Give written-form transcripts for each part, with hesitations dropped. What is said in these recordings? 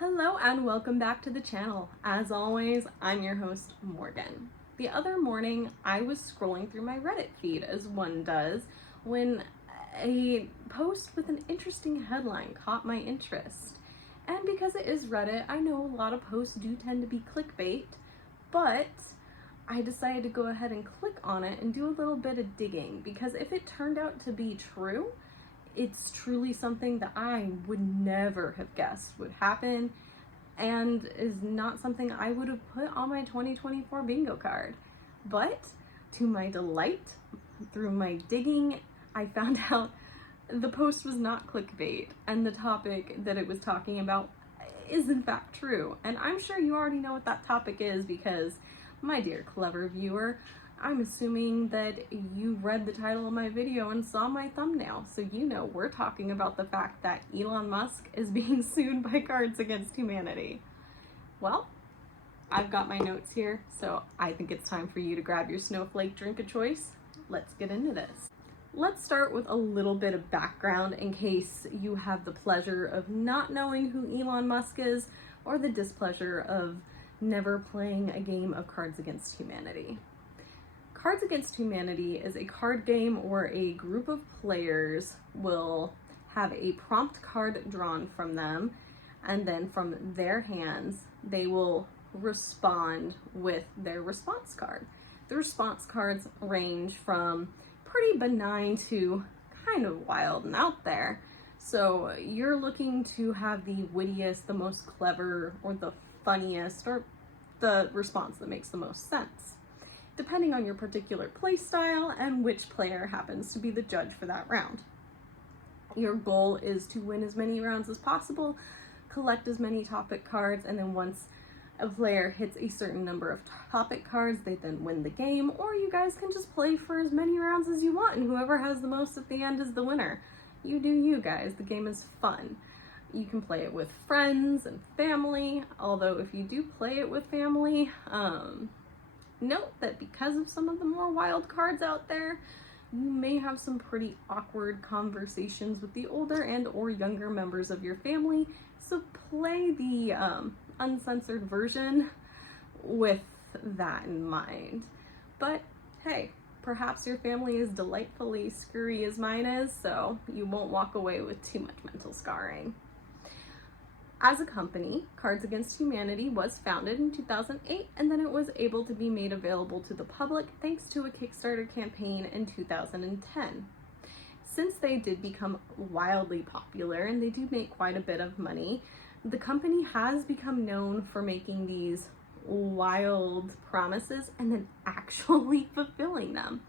Hello and welcome back to the channel. As always, I'm your host, Morgan. The other morning, I was scrolling through my Reddit feed, as one does, when a post with an interesting headline caught my interest. And because it is Reddit, I know a lot of posts do tend to be clickbait, but I decided to go ahead and click on it and do a little bit of digging, because if it turned out to be true, it's truly something that I would never have guessed would happen and is not something I would have put on my 2024 bingo card. But to my delight, through my digging, I found out the post was not clickbait and the topic that it was talking about is in fact true. And I'm sure you already know what that topic is because, my dear clever viewer, I'm assuming that you read the title of my video and saw my thumbnail, so you know we're talking about the fact that Elon Musk is being sued by Cards Against Humanity. Well, I've got my notes here, so I think it's time for you to grab your snowflake drink of choice. Let's get into this. Let's start with a little bit of background in case you have the pleasure of not knowing who Elon Musk is or the displeasure of never playing a game of Cards Against Humanity. Cards Against Humanity is a card game where a group of players will have a prompt card drawn from them, and then from their hands, they will respond with their response card. The response cards range from pretty benign to kind of wild and out there. So you're looking to have the wittiest, the most clever, or the funniest, or the response that makes the most sense, depending on your particular play style and which player happens to be the judge for that round. Your goal is to win as many rounds as possible, collect as many topic cards, and then once a player hits a certain number of topic cards, they then win the game, or you guys can just play for as many rounds as you want, and whoever has the most at the end is the winner. You do you guys, the game is fun. You can play it with friends and family, although if you do play it with family, note that because of some of the more wild cards out there, you may have some pretty awkward conversations with the older and or younger members of your family, so play the uncensored version with that in mind. But hey, perhaps your family is delightfully screwy as mine is, so you won't walk away with too much mental scarring. As a company, Cards Against Humanity was founded in 2008, and then it was able to be made available to the public thanks to a Kickstarter campaign in 2010. Since they did become wildly popular and they do make quite a bit of money, the company has become known for making these wild promises and then actually fulfilling them.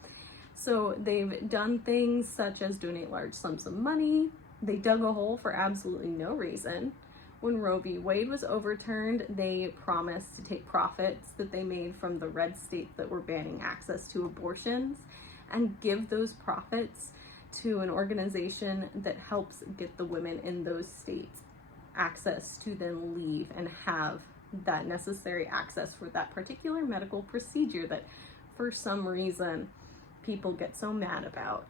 So they've done things such as donate large sums of money. They dug a hole for absolutely no reason. When Roe v. Wade was overturned, they promised to take profits that they made from the red states that were banning access to abortions and give those profits to an organization that helps get the women in those states access to then leave and have that necessary access for that particular medical procedure that for some reason people get so mad about.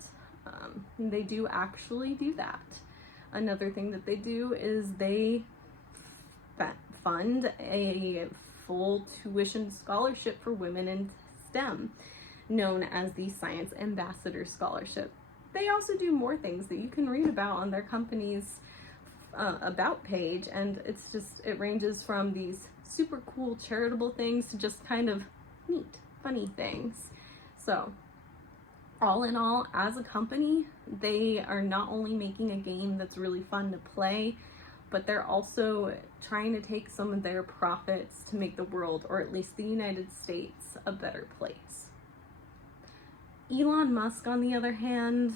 They do actually do that. Another thing that they do is they fund a full tuition scholarship for women in STEM, known as the Science Ambassador Scholarship. They also do more things that you can read about on their company's about page, and it ranges from these super cool charitable things to just kind of neat, funny things. So all in all, as a company, they are not only making a game that's really fun to play, but they're also trying to take some of their profits to make the world, or at least the United States, a better place. Elon Musk, on the other hand,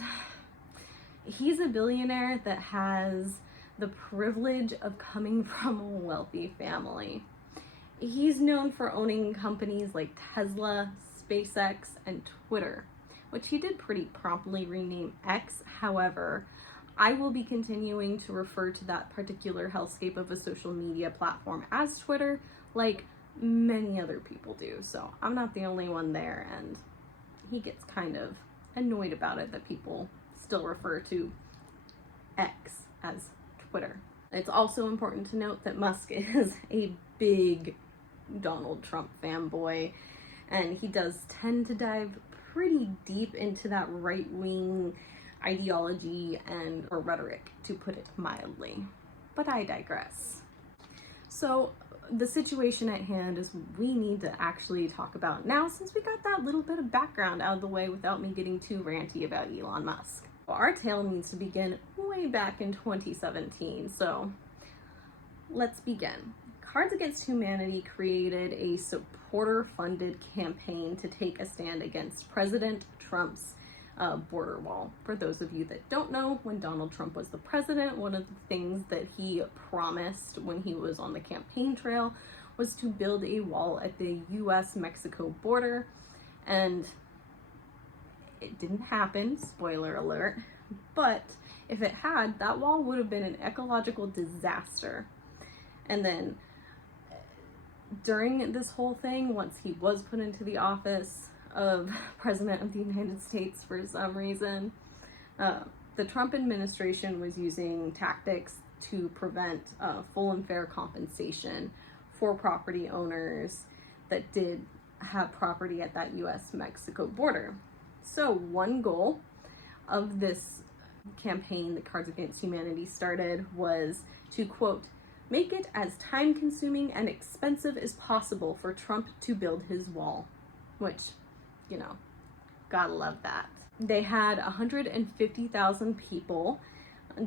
he's a billionaire that has the privilege of coming from a wealthy family. He's known for owning companies like Tesla, SpaceX, and Twitter, which he did pretty promptly rename X. However, I will be continuing to refer to that particular hellscape of a social media platform as Twitter, like many other people do. So I'm not the only one there, and he gets kind of annoyed about it that people still refer to X as Twitter. It's also important to note that Musk is a big Donald Trump fanboy, and he does tend to dive pretty deep into that right-wing ideology and or rhetoric, to put it mildly. But I digress. So the situation at hand is we need to actually talk about now, since we got that little bit of background out of the way without me getting too ranty about Elon Musk. Our tale needs to begin way back in 2017, so let's begin. Cards Against Humanity created a supporter-funded campaign to take a stand against President Trump's border wall. For those of you that don't know, when Donald Trump was the president, one of the things that he promised when he was on the campaign trail was to build a wall at the US-Mexico border, and it didn't happen, spoiler alert, but if it had, that wall would have been an ecological disaster. And then during this whole thing, once he was put into the office of President of the United States for some reason, the Trump administration was using tactics to prevent full and fair compensation for property owners that did have property at that US-Mexico border. So one goal of this campaign that Cards Against Humanity started was to, quote, make it as time-consuming and expensive as possible for Trump to build his wall, which, you know, gotta love that. They had 150,000 people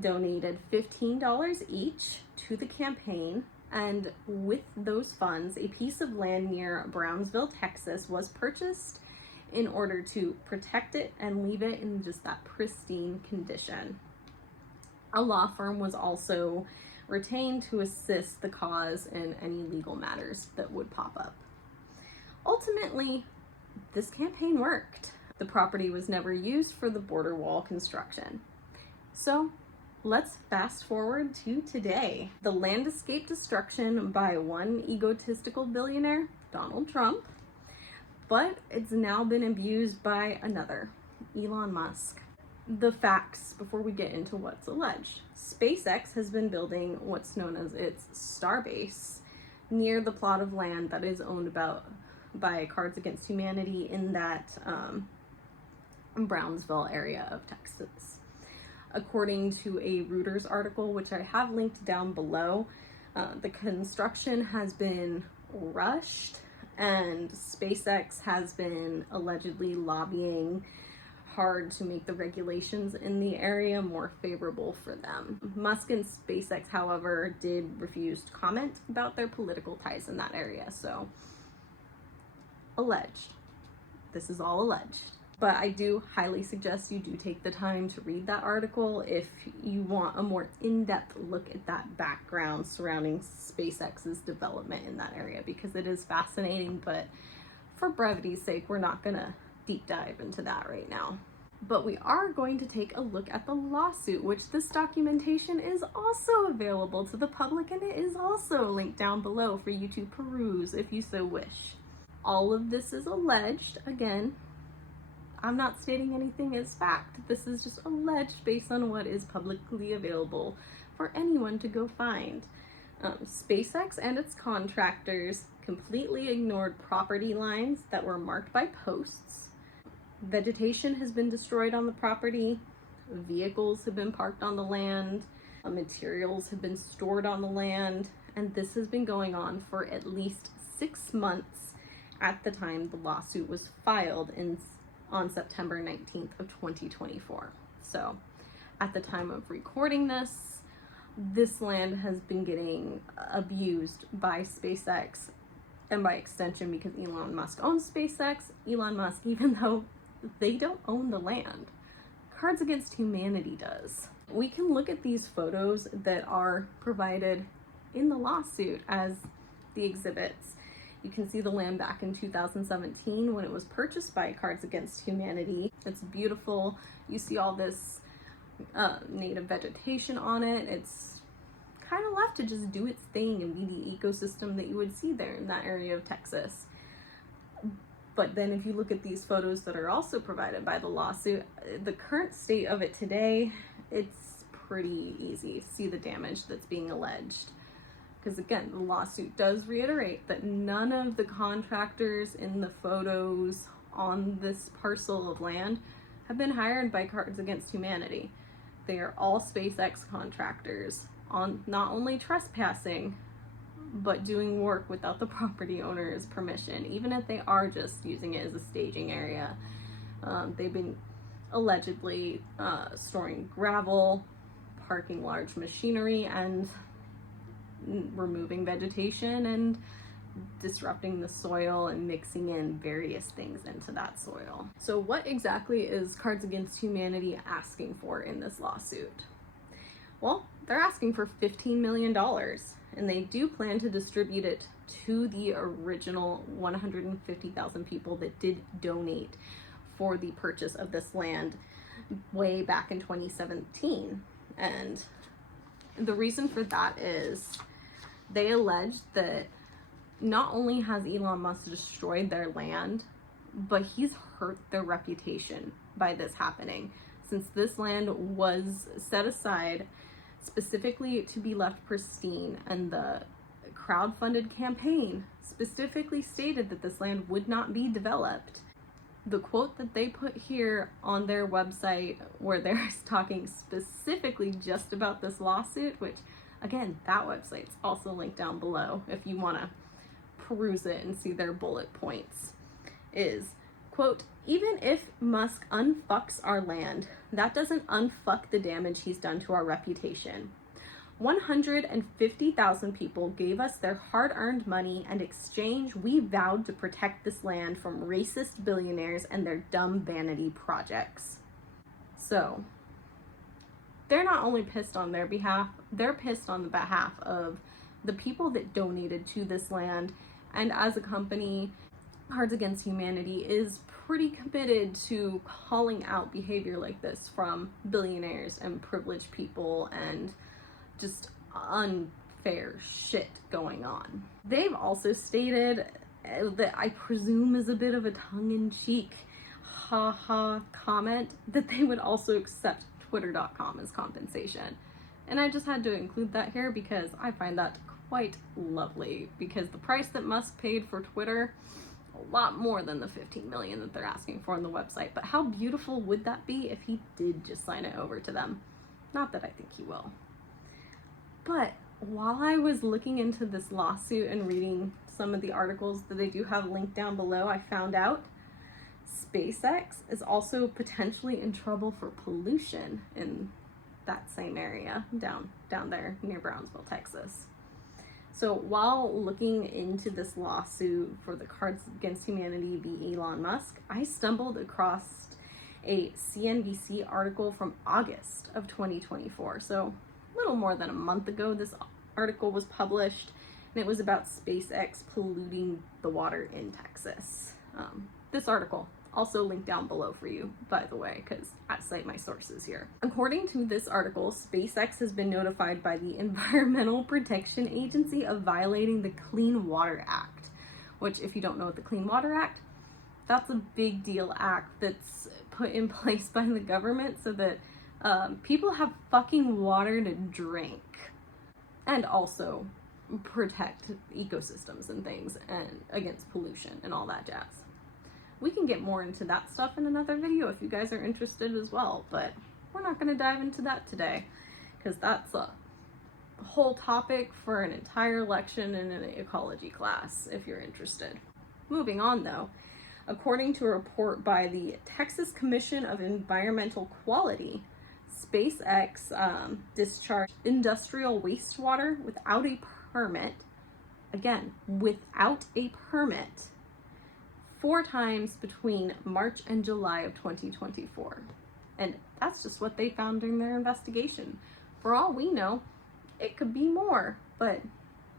donated $15 each to the campaign, and with those funds, a piece of land near Brownsville, Texas was purchased in order to protect it and leave it in just that pristine condition. A law firm was also retained to assist the cause in any legal matters that would pop up. Ultimately, this campaign worked. The property was never used for the border wall construction. So let's fast forward to today. The land escaped destruction by one egotistical billionaire, Donald Trump, but it's now been abused by another, Elon Musk. The facts before we get into what's alleged. SpaceX has been building what's known as its Starbase near the plot of land that is owned by Cards Against Humanity in that Brownsville area of Texas. According to a Reuters article, which I have linked down below, the construction has been rushed, and SpaceX has been allegedly lobbying hard to make the regulations in the area more favorable for them. Musk and SpaceX, however, did refuse to comment about their political ties in that area, so alleged. This is all alleged. But I do highly suggest you do take the time to read that article if you want a more in-depth look at that background surrounding SpaceX's development in that area, because it is fascinating, but for brevity's sake, we're not gonna deep dive into that right now. But we are going to take a look at the lawsuit, which this documentation is also available to the public, and it is also linked down below for you to peruse if you so wish. All of this is alleged. Again, I'm not stating anything as fact. This is just alleged based on what is publicly available for anyone to go find. SpaceX and its contractors completely ignored property lines that were marked by posts. Vegetation has been destroyed on the property. Vehicles have been parked on the land. Materials have been stored on the land. And this has been going on for at least 6 months at the time the lawsuit was filed on September 19th of 2024. So at the time of recording this land has been getting abused by SpaceX, and by extension, because Elon Musk owns SpaceX, Elon Musk, even though they don't own the land, Cards Against Humanity does. We can look at these photos that are provided in the lawsuit as the exhibits. You can see the land back in 2017 when it was purchased by Cards Against Humanity. It's beautiful. You see all this native vegetation on it. It's kind of left to just do its thing and be the ecosystem that you would see there in that area of Texas. But then if you look at these photos that are also provided by the lawsuit, the current state of it today, it's pretty easy. See the damage that's being alleged. Because again, the lawsuit does reiterate that none of the contractors in the photos on this parcel of land have been hired by Cards Against Humanity. They are all SpaceX contractors on not only trespassing, but doing work without the property owner's permission, even if they are just using it as a staging area. They've been allegedly storing gravel, parking large machinery, and removing vegetation and disrupting the soil and mixing in various things into that soil. So what exactly is Cards Against Humanity asking for in this lawsuit? Well, they're asking for $15 million, and they do plan to distribute it to the original 150,000 people that did donate for the purchase of this land way back in 2017. And the reason for that is they allege that not only has Elon Musk destroyed their land, but he's hurt their reputation by this happening, since this land was set aside specifically to be left pristine, and the crowd-funded campaign specifically stated that this land would not be developed. The quote that they put here on their website, where they're talking specifically just about this lawsuit, which again, that website's also linked down below if you want to peruse it and see their bullet points, is, quote, "Even if Musk unfucks our land, that doesn't unfuck the damage he's done to our reputation. 150,000 people gave us their hard-earned money, and in exchange we vowed to protect this land from racist billionaires and their dumb vanity projects." So they're not only pissed on their behalf, they're pissed on the behalf of the people that donated to this land. And as a company, Cards Against Humanity is pretty committed to calling out behavior like this from billionaires and privileged people and just unfair shit going on. They've also stated that I presume is a bit of a tongue-in-cheek ha-ha comment that they would also accept Twitter.com as compensation. And I just had to include that here because I find that quite lovely, because the price that Musk paid for Twitter, a lot more than the $15 million that they're asking for on the website. But how beautiful would that be if he did just sign it over to them? Not that I think he will. But while I was looking into this lawsuit and reading some of the articles that they do have linked down below, I found out SpaceX is also potentially in trouble for pollution in that same area down there near Brownsville, Texas. So while looking into this lawsuit for the Cards Against Humanity v. Elon Musk, I stumbled across a CNBC article from August of 2024. So a little more than a month ago, this article was published, and it was about SpaceX polluting the water in Texas. This article also linked down below for you, by the way, because I cite my sources here. According to this article, SpaceX has been notified by the Environmental Protection Agency of violating the Clean Water Act, which, if you don't know what the Clean Water Act, that's a big deal act that's put in place by the government so that people have fucking water to drink, and also protect ecosystems and things and against pollution and all that jazz. We can get more into that stuff in another video if you guys are interested as well, but we're not going to dive into that today because that's a whole topic for an entire lection in an ecology class if you're interested. Moving on though, according to a report by the Texas Commission of Environmental Quality, SpaceX discharged industrial wastewater without a permit, again, without a permit, 4 times between March and July of 2024. And that's just what they found during their investigation. For all we know, it could be more, but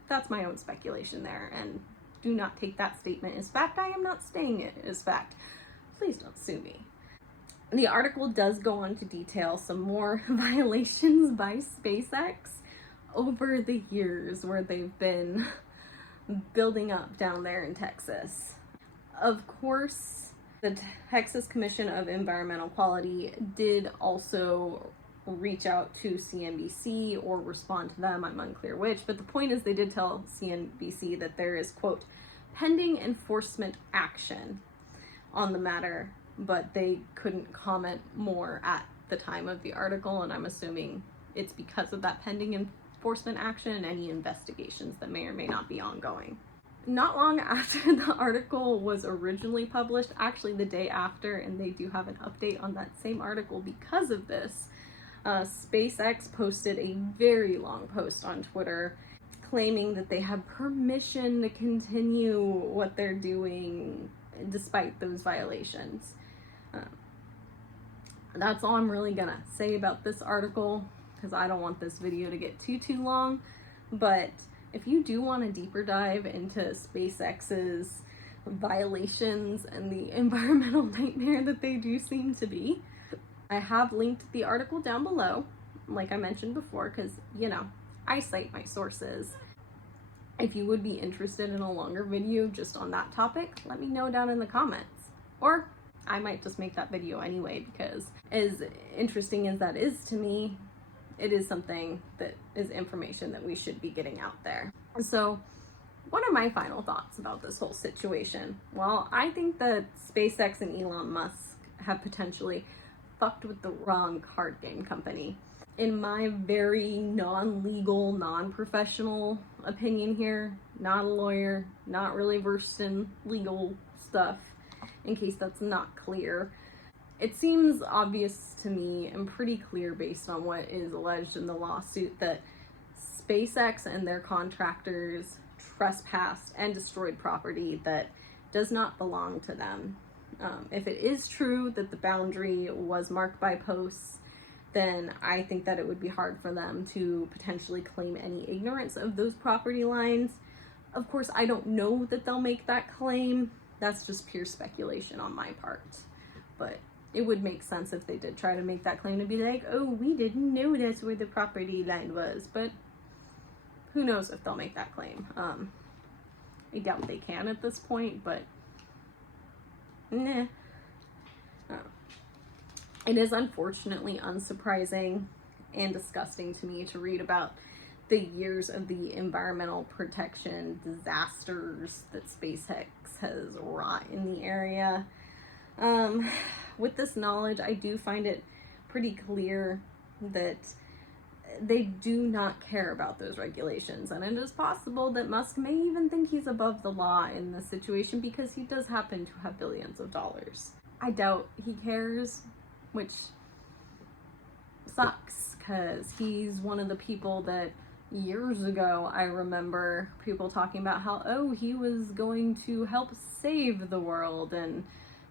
that's my own speculation there, and do not take that statement as fact. I am not saying it as fact. Please don't sue me. The article does go on to detail some more violations by SpaceX over the years where they've been building up down there in Texas. Of course, the Texas Commission of Environmental Quality did also reach out to CNBC or respond to them. I'm unclear which, but the point is they did tell CNBC that there is, quote, pending enforcement action on the matter, but they couldn't comment more at the time of the article, and I'm assuming it's because of that pending enforcement action and any investigations that may or may not be ongoing. Not long after the article was originally published, actually the day after, and they do have an update on that same article because of this, SpaceX posted a very long post on Twitter claiming that they have permission to continue what they're doing despite those violations. That's all I'm really gonna say about this article, because I don't want this video to get too long. But if you do want a deeper dive into SpaceX's violations and the environmental nightmare that they do seem to be, I have linked the article down below, like I mentioned before, because, you know, I cite my sources. If you would be interested in a longer video just on that topic, let me know down in the comments. Or I might just make that video anyway, because as interesting as that is to me, it is something that is information that we should be getting out there. So what are my final thoughts about this whole situation? Well, I think that SpaceX and Elon Musk have potentially fucked with the wrong card game company. In my very non-legal, non-professional opinion here, not a lawyer, not really versed in legal stuff, in case that's not clear, it seems obvious to me and pretty clear based on what is alleged in the lawsuit that SpaceX and their contractors trespassed and destroyed property that does not belong to them. If it is true that the boundary was marked by posts, then I think that it would be hard for them to potentially claim any ignorance of those property lines. Of course, I don't know that they'll make that claim. That's just pure speculation on my part. But it would make sense if they did try to make that claim to be like, oh, we didn't know that's where the property line was. But who knows if they'll make that claim. I doubt they can at this point, but nah. It is unfortunately unsurprising and disgusting to me to read about the years of the environmental protection disasters that SpaceX has wrought in the area. With this knowledge, I do find it pretty clear that they do not care about those regulations, and it is possible that Musk may even think he's above the law in this situation because he does happen to have billions of dollars. I doubt he cares, which sucks because he's one of the people that years ago I remember people talking about how, oh, he was going to help save the world, and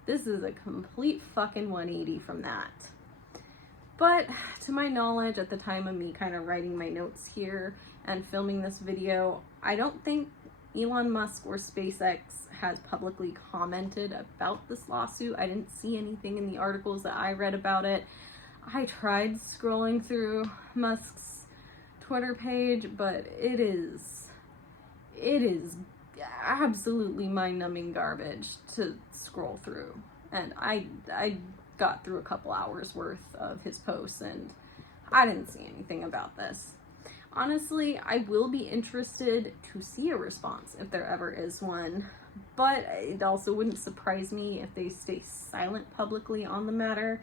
this is a complete fucking 180 from that. But to my knowledge, at the time of me kind of writing my notes here and filming this video, I don't think Elon Musk or SpaceX has publicly commented about this lawsuit. I didn't see anything in the articles that I read about it. I tried scrolling through Musk's Twitter page, but it is absolutely mind-numbing garbage to scroll through. And I got through a couple hours worth of his posts and I didn't see anything about this. Honestly, I will be interested to see a response if there ever is one, but it also wouldn't surprise me if they stay silent publicly on the matter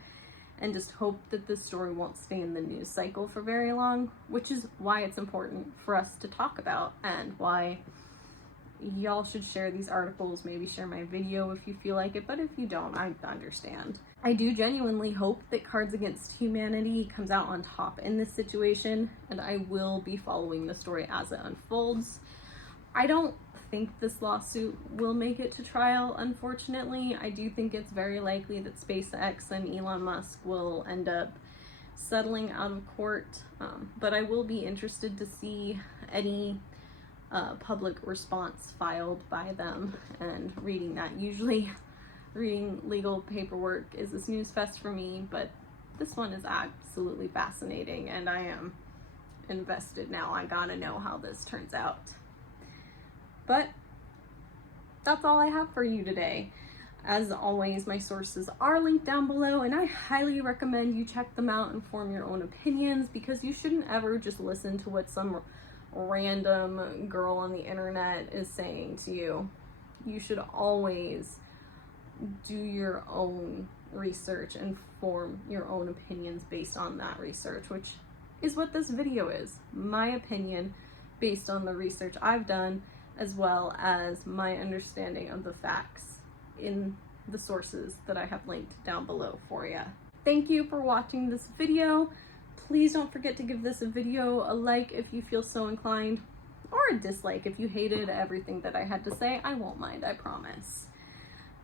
and just hope that this story won't stay in the news cycle for very long, which is why it's important for us to talk about and why y'all should share these articles, maybe share my video if you feel like it, but if you don't, I understand. I do genuinely hope that Cards Against Humanity comes out on top in this situation, and I will be following the story as it unfolds. I don't think this lawsuit will make it to trial, unfortunately. I do think it's very likely that SpaceX and Elon Musk will end up settling out of court, but I will be interested to see any public response filed by them and reading that. Usually reading legal paperwork is a snooze fest for me, but this one is absolutely fascinating and I am invested now. I gotta know how this turns out. But that's all I have for you today. As always, my sources are linked down below, and I highly recommend you check them out and form your own opinions, because you shouldn't ever just listen to what some random girl on the internet is saying to you. You should always do your own research and form your own opinions based on that research, which is what this video is. My opinion based on the research I've done, as well as my understanding of the facts in the sources that I have linked down below for you. Thank you for watching this video. Please don't forget to give this video a like if you feel so inclined, or a dislike if you hated everything that I had to say. I won't mind, I promise.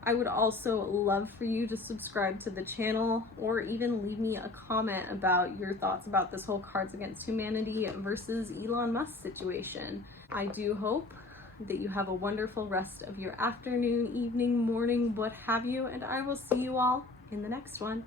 I would also love for you to subscribe to the channel, or even leave me a comment about your thoughts about this whole Cards Against Humanity versus Elon Musk situation. I do hope that you have a wonderful rest of your afternoon, evening, morning, what have you, and I will see you all in the next one.